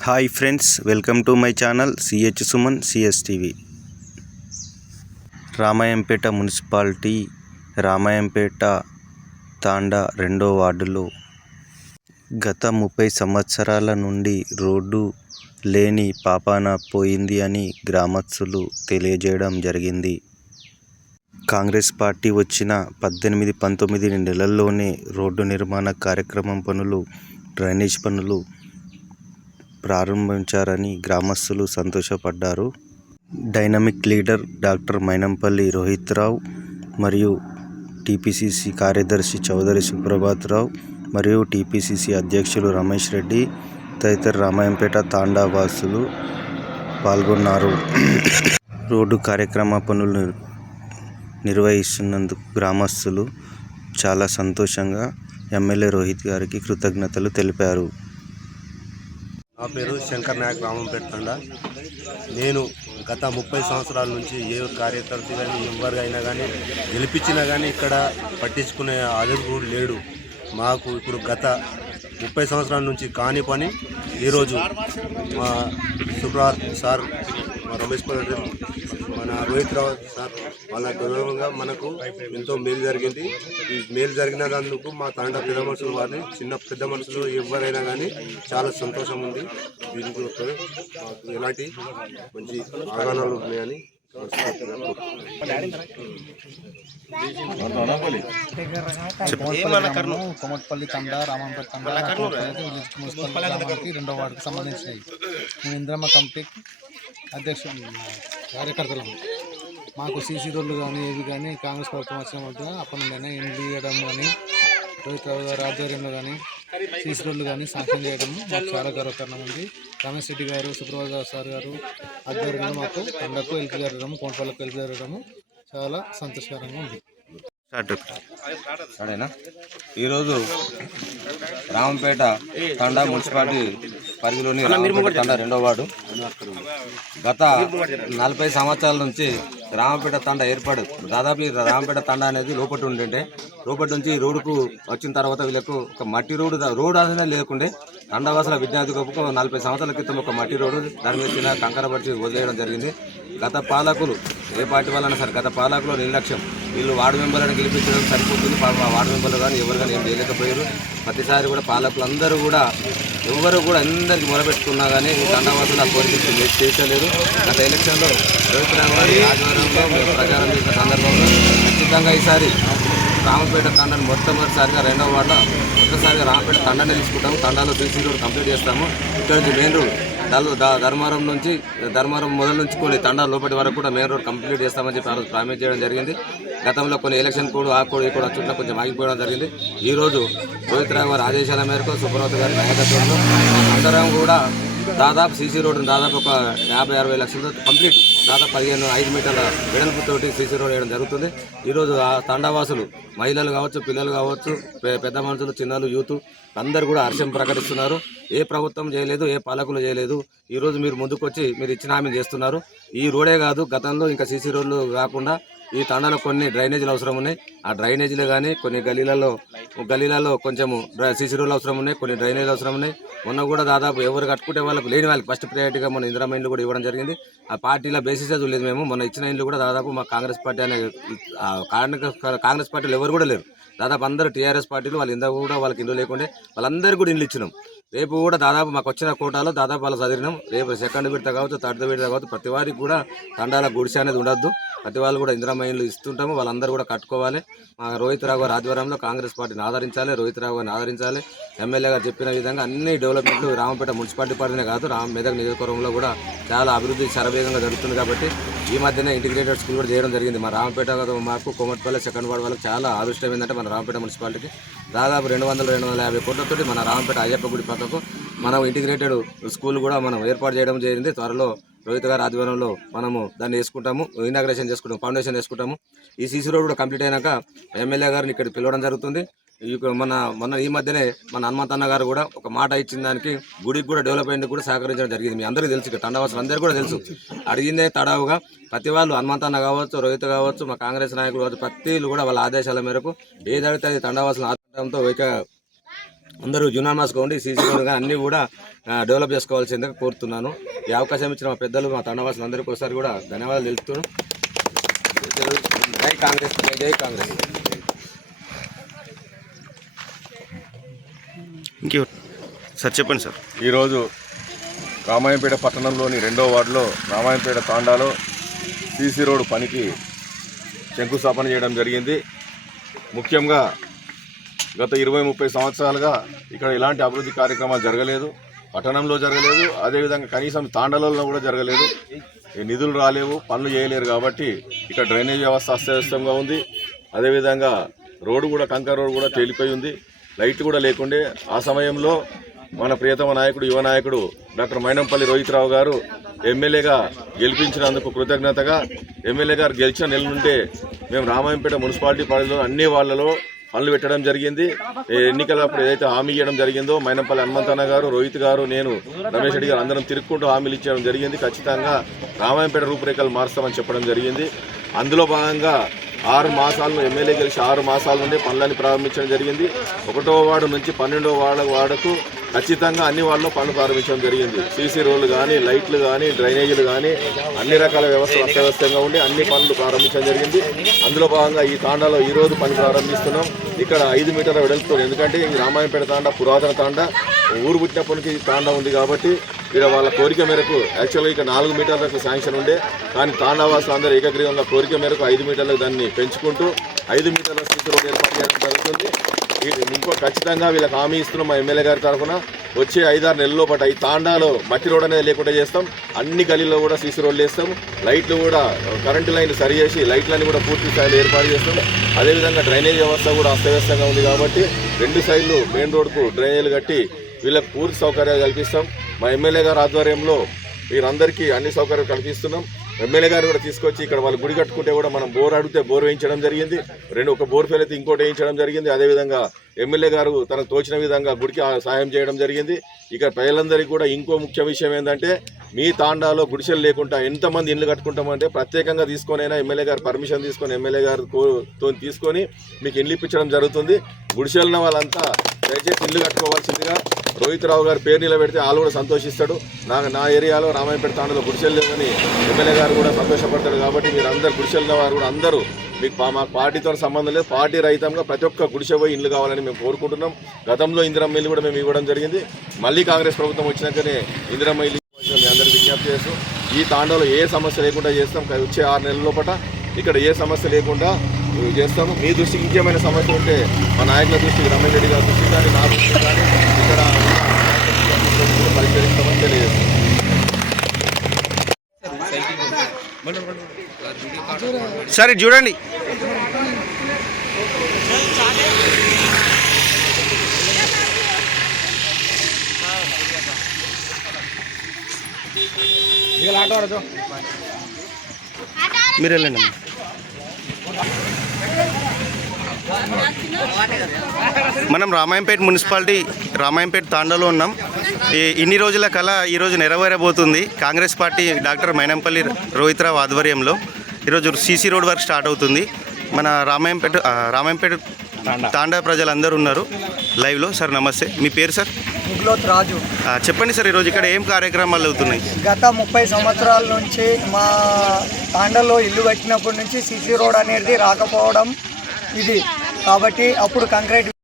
Hi friends welcome to my channel CH Suman CSTV Ramayampet municipality Ramayampet తాండా రెండో వార్డులో గత ముప్పై సంవత్సరాల నుండి రోడ్డు లేని పాపాన పోయింది అని గ్రామస్తులు తెలియజేయడం జరిగింది. కాంగ్రెస్ పార్టీ వచ్చిన పద్దెనిమిది పంతొమ్మిది నెలల్లోనే రోడ్డు నిర్మాణ కార్యక్రమం పనులు డ్రైనేజ్ పనులు ప్రారంభించారని గ్రామస్తులు సంతోషపడ్డారు. Dynamic leader doctor Mynampally Rohit Rao మరియు టీపీసీసీ కార్యదర్శి చౌదరి సుప్రభాత్ రావు మరియు టీపీసీసీ అధ్యక్షులు రమేష్ రెడ్డి తదితర రామాయంపేట తాండా వాసులు పాల్గొన్నారు. రోడ్డు కార్యక్రమ పనులు నిర్వహిస్తున్నందుకు గ్రామస్తులు చాలా సంతోషంగా ఎమ్మెల్యే రోహిత్ గారికి కృతజ్ఞతలు తెలిపారు. నా పేరు శంకర్ నాయక్ రామం పెట్టండ. నేను గత ముప్పై సంవత్సరాల నుంచి ఏ కార్యకర్త కానీ ఎవరు అయినా కానీ గెలిపించినా కానీ ఇక్కడ పట్టించుకునే ఆదరు కూడా లేడు. మాకు ఇప్పుడు గత ముప్పై సంవత్సరాల నుంచి కాని పని ఈరోజు మా సుబ్రాత్ సార్ మా రమేష్ కుమార్ మన రోహిత్ రావు సార్ వాళ్ళ గౌరవంగా మనకు ఎంతో మేలు జరిగింది. ఈ మేలు జరిగినందుకు మా తాండ పెద్ద మనుషులు వారిని చిన్న పెద్ద మనుషులు ఎవరైనా కానీ చాలా సంతోషం ఉంది. దీని గురించి మాకు ఎలాంటి మంచి ఆగానాలు ఉన్నాయని. కోమటిపల్లి తండ రామంపేట తండ విలేజ్ మున్సిపల్ గ్రామానికి రెండో వార్డుకి సంబంధించినవి. మేము ఇంద్రమ్మ కమిటీ అధ్యక్షులు కార్యకర్తలు. మాకు సీసీ రోడ్లు కానీ ఏవి కానీ కాంగ్రెస్ ప్రభుత్వం వచ్చిన మధ్య అప్పటి నుండి ఇండ్లు ఇవ్వడం కానీ రోహిత్ రావు గారి ఆధ్వర్యంలో కానీ సీసీ రోడ్లు కానీ శాంక్షన్ చేయడం మాకు చాలా గర్వకారణం ఉంది. రమేష్ రెడ్డి గారు సుప్రభాత్ సార్ గారు ఆధ్వర్యంలో మాకు తండకు ఎలికి జరగడం కోమటిపల్లికి ఎలికి జరగడం చాలా సంతోషకరంగా ఉంది. సరేనా ఈరోజు రామంపేట తండా మున్సిపాలిటీ పరిధిలోని రామంపేట తండా రెండో వార్డు. గత నలభై సంవత్సరాల నుంచి రామపేట తండ ఏర్పాటు దాదాపు రామపేట తండ అనేది లోపటి ఉండే లోపటి నుంచి ఈ రోడ్డుకు వచ్చిన తర్వాత వీళ్ళకు ఒక మట్టి రోడ్డు రోడ్డు అనేది లేకుండే తండవాసుల విద్యార్థి గొప్పకు నలభై సంవత్సరాల క్రితం ఒక మట్టి రోడ్డు దాని మీద చిన్న కంకర పరిచి వదిలేయడం జరిగింది. గత పాలకులు ఏ పార్టీ వాళ్ళైనా సరే గత పాలకులు నిర్లక్ష్యం. వీళ్ళు వార్డు మెంబర్లను గెలిపించడం సరిపోతుంది. వార్డు మెంబర్లు కానీ ఎవరు కానీ ఏం చేయలేకపోయారు. ప్రతిసారి కూడా పాలకులు అందరూ కూడా ఎవరు కూడా అందరికి మొరబెట్టుకున్నా కానీ ఈ నాకు ఆ మీరు చేర్చలేదు గత ఎలక్షన్లో రోహిత్ రావు గారి ఆధ్వర్యంలో మేము ప్రచారం చేసిన సందర్భంలో ఖచ్చితంగా ఈసారి రామపేట తండని మొట్టమొదటిసారిగా రెండవ వార్డులో మొదటిసారిగా రామపేట తండాన్ని తీసుకుంటాము తండాలో సీసీ రోడ్ కంప్లీట్ చేస్తాము. ఇక్కడ నుంచి మెయిన్ రోడ్ ధర్మారం నుంచి ధర్మారం మొదలు నుంచి కొన్ని తండా లోపటి వరకు కూడా మెయిన్ రోడ్ కంప్లీట్ చేస్తామని చెప్పి ఆ రోజు ప్రామిస్ చేయడం జరిగింది. గతంలో కొన్ని ఎలక్షన్ కోడ్ ఆ కోడ్ ఈ కోడ్ చుట్టూ కొంచెం ఆగిపోవడం జరిగింది. ఈరోజు రోజు రోహిత్ రావు గారి ఆదేశాల మేరకు సుబ్రత గారి నాయకత్వంలో అందరం కూడా దాదాపు సీసీ రోడ్డు దాదాపు ఒక యాభై అరవై లక్షలతో కంప్లీట్. దాదాపు పదిహేను ఐదు మీటర్ల వెడల్పుతోటి సీసీ రోడ్ వేయడం జరుగుతుంది. ఈరోజు ఆ తండావాసులు మహిళలు కావచ్చు పిల్లలు కావచ్చు పెద్ద మనుషులు చిన్నలు యూత్ అందరూ కూడా హర్షం ప్రకటిస్తున్నారు. ఏ ప్రభుత్వం చేయలేదు ఏ పాలకులు చేయలేదు. ఈరోజు మీరు ముందుకొచ్చి మీరు ఇచ్చిన హామీ చేస్తున్నారు. ఈ రోడే కాదు గతంలో ఇంకా సీసీ రోడ్లు కాకుండా ఈ తండాలో కొన్ని డ్రైనేజీలు అవసరం ఉన్నాయి. ఆ డ్రైనేజీలు కానీ కొన్ని గలీలలో గలీలలో కొంచెము సీసీ రోడ్లు అవసరం ఉన్నాయి కొన్ని డ్రైనేజీలు అవసరం ఉన్నాయి. మొన్న కూడా దాదాపు ఎవరు కట్టుకుంటే వాళ్ళకి లేని వాళ్ళకి ఫస్ట్ ప్రయారిటీగా మన ఇందిరా ఇండ్లు కూడా ఇవ్వడం జరిగింది. ఆ పార్టీల బేసిసే చూడలేదు మేము. మొన్న ఇచ్చిన ఇండ్లు కూడా దాదాపు మా కాంగ్రెస్ పార్టీ అనే కాంగ్రెస్ పార్టీలు ఎవరు కూడా లేరు. దాదాపు అందరూ టీఆర్ఎస్ పార్టీలు వాళ్ళు ఇందా కూడా వాళ్ళకి ఇండ్లు లేకుండే వాళ్ళందరూ కూడా ఇండ్లు ఇచ్చినాం. రేపు కూడా దాదాపు మాకు వచ్చిన కోటాలో దాదాపు వాళ్ళు చదివినాం రేపు సెకండ్ విడత కావచ్చు థర్డ్ విడత కావచ్చు ప్రతి వారికి కూడా తండాల గుడిసె అనేది ఉండొద్దు. ప్రతి వాళ్ళు కూడా ఇందిరామ ఇస్తుంటాము వాళ్ళందరూ కూడా కట్టుకోవాలి. మా రోహిత్ రావు గారి ఆధ్వర్యంలో కాంగ్రెస్ పార్టీని ఆదరించాలి రోహిత్ రావు గారిని ఆదరించాలి. ఎమ్మెల్యే గారు చెప్పిన విధంగా అన్ని డెవలప్మెంట్లు రామపేట మున్సిపాలిటీ పరిధినే కాదు రామ మెదక్ నియోజకవర్గంలో కూడా చాలా అభివృద్ధి శరవేగంగా జరుగుతుంది కాబట్టి ఈ మధ్యనే ఇంటిగ్రేటెడ్ స్కూల్ కూడా చేయడం జరిగింది. మా రామపేట మాకు కోమటిపల్లి సెకండ్ వార్డ్ వాళ్ళకి చాలా అదృష్టం ఏంటంటే మన రామపేట మున్సిపాలిటీకి దాదాపు రెండు వందల రెండు వందల యాభై కోట్లతోటి మన రామపేట అయ్యప్ప గుడి పక్కకు మనం ఇంటిగ్రేటెడ్ స్కూల్ కూడా మనం ఏర్పాటు చేయడం జరిగింది. త్వరలో రోహిత్ గారి ఆధ్వర్యంలో మనము దాన్ని వేసుకుంటాము ఇనాగ్రేషన్ చేసుకుంటాము ఫౌండేషన్ వేసుకుంటాము ఈ సీసీ రోడ్ కూడా కంప్లీట్ అయినాక ఎమ్మెల్యే గారిని ఇక్కడ పిలవడం జరుగుతుంది. ఈ మన మొన్న ఈ మధ్యనే మన హనుమంతన్న గారు కూడా ఒక మాట ఇచ్చిన దానికి గుడికి కూడా డెవలప్మెంట్ కూడా సహకరించడం జరిగింది. మీ అందరికీ తెలుసు ఇక్కడ తండవాసులు అందరికీ కూడా తెలుసు. అడిగిందే తడావుగా ప్రతి వాళ్ళు హనుమంతన్న కావచ్చు రోహిత్ కావచ్చు మా కాంగ్రెస్ నాయకులు కావచ్చు ప్రతి కూడా వాళ్ళ ఆదేశాల మేరకు ఏదైతే అది తండవాసులు ఆధ్వర్యంతో ఇక అందరూ యునామాస్గా ఉండి సీసీ రోడ్ కానీ అన్నీ కూడా డెవలప్ చేసుకోవాల్సిందిగా కోరుతున్నాను. ఈ అవకాశం ఇచ్చిన మా పెద్దలు మా తండవాసులు అందరికీ ఒకసారి కూడా ధన్యవాదాలు తెలుపుతున్నాను. జై కాంగ్రెస్ జై కాంగ్రెస్. సార్ చెప్పండి సార్. ఈరోజు రామాయంపేట పట్టణంలోని రెండో వార్డులో రామాయంపేట తాండాలో సీసీ రోడ్డు పనికి శంకుస్థాపన చేయడం జరిగింది. ముఖ్యంగా గత ఇరవై ముప్పై సంవత్సరాలుగా ఇక్కడ ఎలాంటి అభివృద్ధి కార్యక్రమాలు జరగలేదు. పట్టణంలో జరగలేదు. అదేవిధంగా కనీసం తాండాలలో కూడా జరగలేదు. నిధులు రాలేవు పనులు చేయలేరు కాబట్టి ఇక్కడ డ్రైనేజ్ వ్యవస్థ అస్తవ్యస్తంగా ఉంది. అదేవిధంగా రోడ్డు కూడా కంకర రోడ్డు కూడా తేలిపోయి ఉంది. లైట్ కూడా లేకుండే. ఆ సమయంలో మన ప్రియతమ నాయకుడు యువ నాయకుడు డాక్టర్ మైనంపల్లి రోహిత్రావు గారు ఎమ్మెల్యేగా గెలిపించినందుకు కృతజ్ఞతగా ఎమ్మెల్యే గారు గెలిచిన నెల నుండే మేము రామాయంపేట మున్సిపాలిటీ పరిధిలో అన్ని వాళ్ళలో పనులు పెట్టడం జరిగింది. ఎన్నికలప్పుడు ఏదైతే హామీ ఇవ్వడం జరిగిందో మైనంపల్లి హనుమంతన్న గారు రోహిత్ గారు నేను రమేష్ రెడ్డి గారు అందరం తిరుక్కుంటూ హామీలు ఇచ్చడం జరిగింది. ఖచ్చితంగా రామాయంపేట రూపురేఖలు మారుస్తామని చెప్పడం జరిగింది. అందులో భాగంగా ఆరు మాసాలను ఎమ్మెల్యే గెలిచి ఆరు మాసాల నుండి పనులని ప్రారంభించడం జరిగింది. ఒకటో వార్డు నుంచి పన్నెండో వార్డు వార్డుకు ఖచ్చితంగా అన్ని వాళ్ళలో పనులు ప్రారంభించడం జరిగింది. సీసీ రోడ్లు కానీ లైట్లు కానీ డ్రైనేజీలు కానీ అన్ని రకాల వ్యవస్థలు అస్తవ్యస్తంగా ఉండి అన్ని పనులు ప్రారంభించడం జరిగింది. అందులో భాగంగా ఈ తాండాలో ఈరోజు పని ప్రారంభిస్తున్నాం. ఇక్కడ ఐదు మీటర్ల వెడల్పుతో ఎందుకంటే ఈ రామాయణపేట తాండా పురాతన తాండా ఊరు పుట్టినప్పటి నుంచి ఈ తాండా ఉంది కాబట్టి ఇక్కడ వాళ్ళ కోరిక మేరకు యాక్చువల్గా ఇక్కడ నాలుగు మీటర్లకు శాంక్షన్ ఉండే. కానీ తాండావాసులు అందరూ ఏకగ్రీవంగా కోరిక మేరకు ఐదు మీటర్లకు దాన్ని పెంచుకుంటూ ఐదు మీటర్ల స్థితిలో ఏర్పాటు చేయడం జరుగుతుంది. ఇంకో ఖచ్చితంగా వీళ్ళకి హామీ ఇస్తున్నాం మా ఎమ్మెల్యే గారి తరఫున. వచ్చే ఐదారు నెలల్లో పాటు ఈ తాండాలో మట్టి రోడ్ అనేది లేకుండా చేస్తాం. అన్ని గలీల్లో కూడా సీసీ రోడ్లు వేస్తాం. లైట్లు కూడా కరెంటు లైన్లు సరి చేసి లైట్లన్నీ కూడా పూర్తి స్థాయిలో ఏర్పాటు చేస్తాం. అదేవిధంగా డ్రైనేజ్ వ్యవస్థ కూడా అస్తవ్యస్తంగా ఉంది కాబట్టి రెండు సైడ్లు మెయిన్ రోడ్కు డ్రైనేజీలు కట్టి వీళ్ళకి పూర్తి సౌకర్యాలు కల్పిస్తాం. మా ఎమ్మెల్యే గారి ఆధ్వర్యంలో వీరందరికీ అన్ని సౌకర్యాలు కల్పిస్తున్నాం. ఎమ్మెల్యే గారు కూడా తీసుకొచ్చి ఇక్కడ వాళ్ళు గుడి కట్టుకుంటే కూడా మనం బోర్ అడిగితే బోర్ వేయించడం జరిగింది. రెండు ఒక బోర్ ఫెయిల్ అయితే ఇంకోటి వేయించడం జరిగింది. అదేవిధంగా ఎమ్మెల్యే గారు తనకు తోచిన విధంగా గుడికి సాయం చేయడం జరిగింది. ఇక ప్రజలందరికీ కూడా ఇంకో ముఖ్య విషయం ఏంటంటే మీ తాండాలో గుడిసెలు లేకుండా ఎంతమంది ఇల్లు కట్టుకుంటామంటే ప్రత్యేకంగా తీసుకొనైనా ఎమ్మెల్యే గారు పర్మిషన్ తీసుకొని ఎమ్మెల్యే గారు కో- తీసుకొని మీకు ఇల్లు ఇప్పించడం జరుగుతుంది. గుడిసెలున్న వాళ్ళంతా దయచేసి ఇల్లు కట్టుకోవాల్సిందిగా రోహిత్ రావు గారు పేరు నిలబెడితే వాళ్ళు కూడా సంతోషిస్తాడు. నా నా ఏరియాలో రామాయణపేట తాండలో గుడిసెలు లేవని ఎమ్మెల్యే గారు కూడా సంతోషపడతాడు కాబట్టి మీరు అందరు గుడిసెలున్న వారు కూడా అందరూ మీకు మా పార్టీతో సంబంధం లేదు. పార్టీ రహితంగా ప్రతి ఒక్క గుడిసె పోయి ఇల్లు కావాలని మేము కోరుకుంటున్నాం. గతంలో ఇందిరమ్మ ఇల్లు కూడా మేము ఇవ్వడం జరిగింది. మళ్ళీ కాంగ్రెస్ ప్రభుత్వం వచ్చినాకనే ఇందిరమ్మ ఇల్లు ఇవ్వాల్సిన మీ అందరికీ విజ్ఞప్తి చేస్తూ ఈ తాండలో ఏ సమస్య లేకుండా చేస్తాం. వచ్చే ఆరు నెలల లోపల ఇక్కడ ఏ సమస్య లేకుండా చేస్తాము. మీ దృష్టికి ఇంకేమైనా సమస్య ఉంటే మా నాయకుల దృష్టికి రమేష్ రెడ్డి గారి దృష్టికి కానీ నా దృష్టికి కానీ ఇక్కడ ఉన్న నాయకుల పరిష్కరిస్తామని తెలియజేస్తాం సరే చూడండి. మీరు వెళ్ళండి మనం రామాయంపేట మున్సిపాలిటీ రామాయంపేట తాండాలో ఉన్నాం. ఇన్ని రోజుల కళ ఈరోజు నెరవేరబోతుంది. కాంగ్రెస్ పార్టీ డాక్టర్ మైనంపల్లి రోహిత్రావు ఆధ్వర్యంలో. ఈరోజు సీసీ రోడ్ వర్క్ స్టార్ట్ అవుతుంది. మన రామాయంపేట రామాయంపేట తాండా. ప్రజలందరూ ఉన్నారు లైవ్లో. సార్ నమస్తే. మీ పేరు సార్? ముగ్లోత్ రాజు. చెప్పండి సార్ ఈరోజు ఇక్కడ ఏం కార్యక్రమాలు అవుతున్నాయి? గత ముప్పై సంవత్సరాల నుంచి మా తాండలో ఇల్లు కట్టినప్పటి నుంచి సిసి రోడ్ అనేది రాకపోవడం ఇది. కాబట్టి అప్పుడు కంక్రీట్